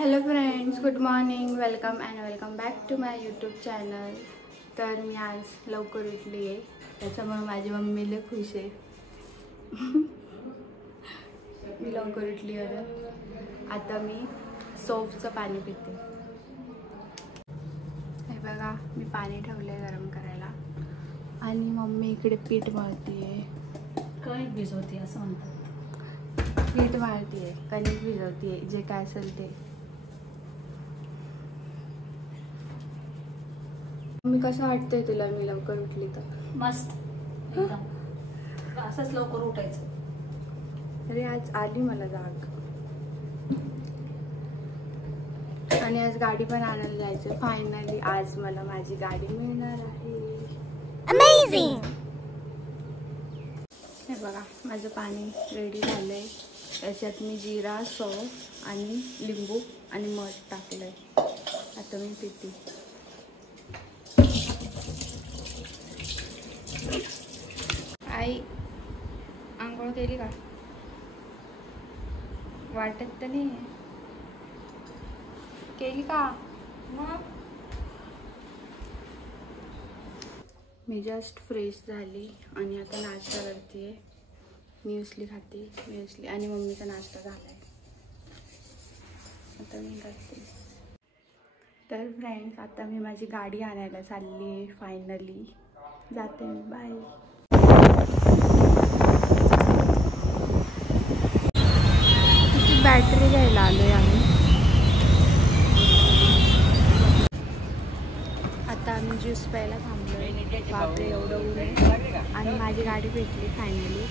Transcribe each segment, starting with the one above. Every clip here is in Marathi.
Hello friends, good morning. Welcome back to my YouTube channel. तर मी आज लवकर उठली आहे, त्याच्यामुळे माझी मम्मी लय खुश आहे. मी लवकर उठली आहे. आता मी सौफचं पाणी पिते. हे बघा, मी पाणी ठेवले गरम करायला आणि मम्मी इकडे पीठ मळते. कणिक भिजवते असं म्हणतात. पीठ मळते, कणिक भिजवते, जे काय असेल ते. मी कसं वाटतंय तुला मी लवकर उठली तर? मस्त एकदम. असंच लवकर उठायचं. अरे आज आली मला जाग. आणि आज गाडी पण आणायला जायचं. फायनली आज मला माझी गाडी मिळणार आहे. अमेझिंग. हे बघा, माझं पाणी रेडी झालंय. त्याच्यात मी जिरा, सौंफ आणि लिंबू आणि मध टाकलंय. आता मी पिते. आई आंघोळ केली का? वाटत तर नाही केली का? मग मी जस्ट फ्रेश झाली आणि आता नाश्ता करते. म्युस्ली खाते, म्युस्ली. आणि मम्मीचा नाश्ता झालाय. आता मी करते. तर फ्रेंड्स, आता मी माझी गाडी आणायला चालली आहे. फायनली जाते मी. बाय. बॅटरी घ्यायला आलोय आम्ही. आता आम्ही ज्यूस प्यायला थांबलोय. बापरे, एवढं ऊन आहे. आणि माझी गाडी भेटली फायनली.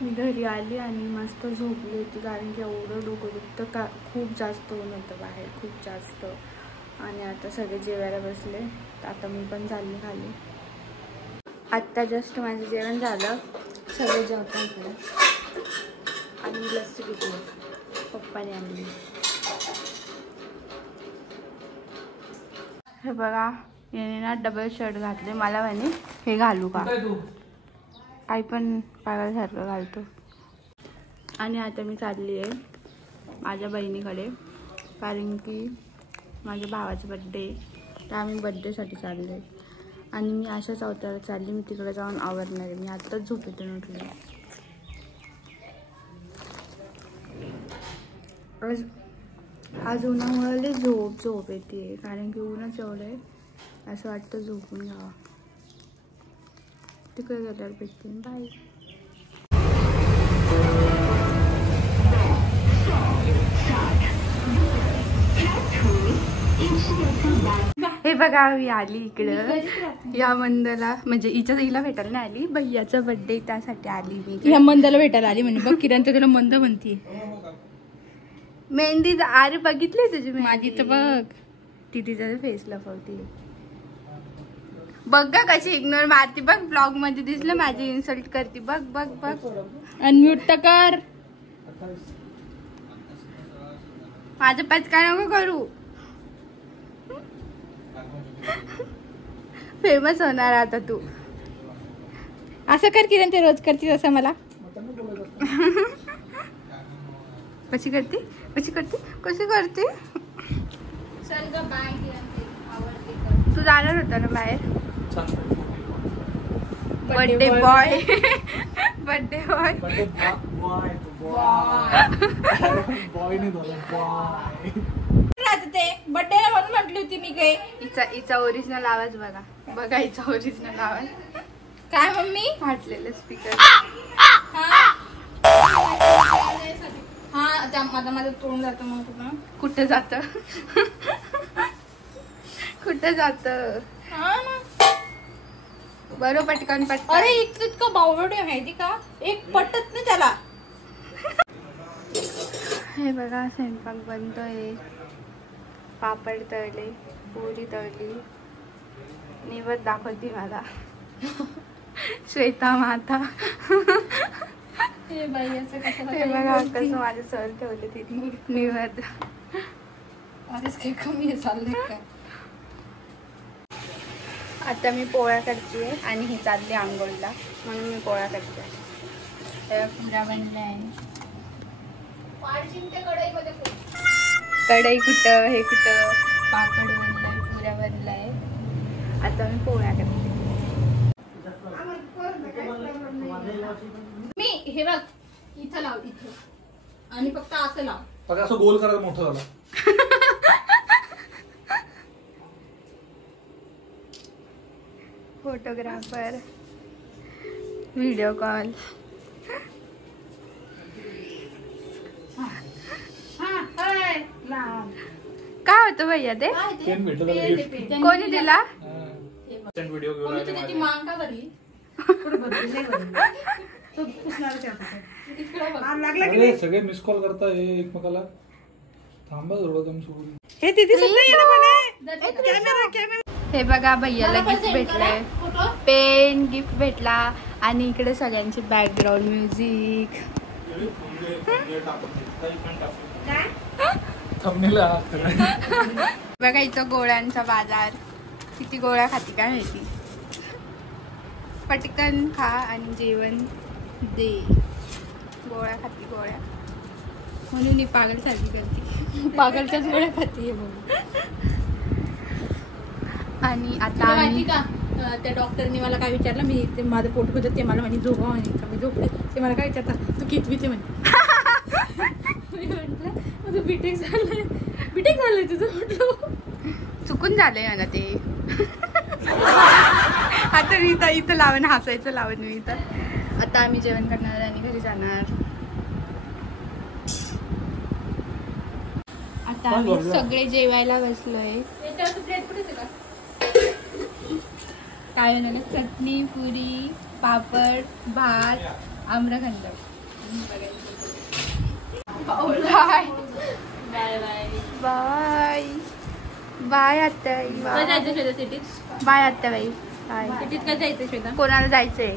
मी घरी आली आणि मस्त झोपली होती, कारण की एवढं डोकं दुखतं का. खूप जास्त ऊन होतं बाहेर, खूप जास्त. आणि आता सगळे जेवायला बसले, तर आता मी पण चालली खाली. आत्ता जस्ट माझं जेवण झालं. सगळे जेवतात इकडे. आणि मी लस्सी पिते. पप्पाने आणली. हे बघा, याने ना डबल शर्ट घातले. मला म्हणे हे घालू का? आई पण पागलसारखं घालतो. आणि आता मी चालली आहे माझ्या बहिणीकडे, कारण की माझ्या भावाचा बड्डे आहे. तर आम्ही बड्डेसाठी चाललो आहे. आणि मी अशाच अवतारात चालली. मी तिकडे जाऊन आवरणार आहे. मी आत्ताच झोपेतून उठले. आज उन्हामुळे झोप येते, कारण की ऊनच एवढं आहे. असं वाटतं झोपून घ्यावं. तिकडे गेल्यावर भेटते. बाय. हे बघा, मी आली इकडं या मंदला. म्हणजे हिला भेटायला नाही आली, भैयाचा बर्थडे त्यासाठी आली मी. या मंदाला भेटायला आली म्हणजे. बघ किरण तर तुला मंद म्हणते. मेहंदी अरे बघितली तुझी माझी तर बघ. ती तिचा फेस लपवती. बघ ग कशी इग्नोर मारती. बघ, ब्लॉग मध्ये दिसलं माझी इन्सल्ट करती. बघ बघ बघ. अनम्यूट तर कर. माझं पचका नको करू. फेमस होणार आता तू. असं कर किरण, ते रोज करतीस असं मला. कशी करते कशी करते कशी करते. चल ग बाय किरण. तू जाणार होता ना बाहेर. Birthday boy. Birthday boy. ते बर्थडेला म्हणून म्हटली होती मी. काय हिचा ओरिजिनल आवाज बघा. बघा हिचा ओरिजिनल आवाज. काय मम्मी? फाटलेलं स्पीकर. हा त्या माझं तोंड जातं. मग कुठं जात? कुठं जात? हा ना. बरं, पटकन पटकन. अरे इतकं बावडे माहिती का, एक पटत नाही त्याला. हे बघा, स्वयंपाक बनतोय. पापड तळले, पुरी तळली. निवद दाखवती मला. श्वेता माता. बाई असं कशाला हे बघा कसं माझं सर ठेवले तिथे निवड. आधीच काही कमी चाललंय का. आता मी पोळ्या करते आणि ही चालली आंघोळीला म्हणून मी पोळ्या करते. पुऱ्या बनलाय. कढई कुठं हे कुठं पापड बनलाय, पुऱ्या बनलाय. आता मी पोळ्या करते. मी हे बघ इथं लाव इथं आणि फक्त असं लाव. असं गोल करायला मोठं झालं. Photographer video call. काय होतं भैया ते पेन भेटलं गिफ्ट. कोणी दिला? व्हिडिओ घेऊन आले ती माझे. मांग का भरली. अरे सगळे मिस कॉल करताय एकमेकाला. थांबा थोडं दम सोडून. हे तिथे कॅमेरा. हे बघा भैयाला गिफ्ट भेटलंय. पेन गिफ्ट भेटला आणि इकडे सगळ्यांची बॅकग्राऊंड म्युझिक. बघा इथं गोळ्यांचा बाजार. किती गोळ्या खाती काय माहिती. पटकन खा आणि जेवण दे. गोळ्या खाती गोळ्या म्हणून मी पागल सारखी करते. पागलच्याच गोळ्या खाते बघ. आणि आता तुला माहिती आम्ही का त्या डॉक्टरनी मला काय विचारलं. मी ते माझं पोट होतं ते मला म्हणे झोपा म्हणे का. मी झोपले. ते मला काय विचारता तू कितवी ते म्हणे. मी म्हटलं माझं बीटेक झालंय. बीटेक झालंय तुझं म्हटलं. चुकून झालंय मला ते. आता मी इथं लावून हसायचं लावून मी इथं. आता आम्ही जेवण करणार आणि घरी जाणार. आता आम्ही सगळे जेवायला बसलोय. काय होणार चटणी पुरी पापड भात आम्रखंड. Bye bye bye bye bye आत्याबाई. जायचं श्वेता सिटीत. बाय आत्याबाई. बाय. सिटीत काय जायचं श्वेता. कोणाला जायचंय?